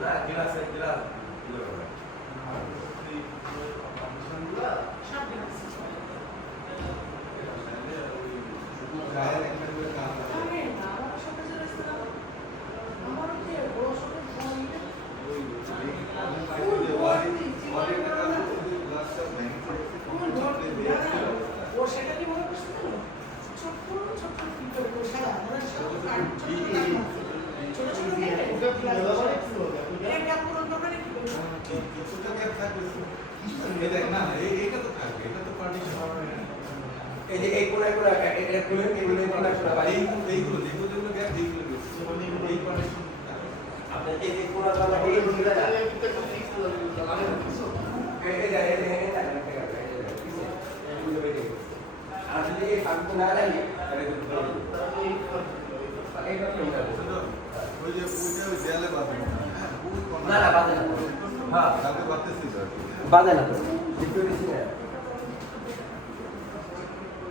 না glass glass এই যে এই কোণায় কোণায় এটা খুলে এইগুলো কোণায় কোণায় বাড়ি এইগুলো যেগুলো গ্যাপ এইগুলো এই পার্টিশন আপনি এই যে কোণাটা লাগে এই দিকে যায় এই যায় এই যায় এইগুলো বেরিয়ে আর যদি এই ফাঁকটা না লাগে তাহলে এইটা কি হবে ওই যে ওইটা ওই দেয়ালে বাঁধে না না বাঁধে না হ্যাঁ তাকে বাঁধতেছি বাঁধে না তো একটু বেশি না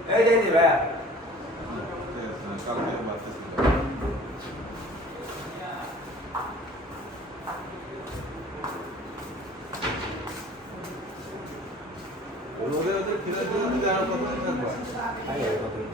এই যে নি ভাই কালকে বাঁধতেছি ওদের কিনা দিয়ে আর কথা থাকবে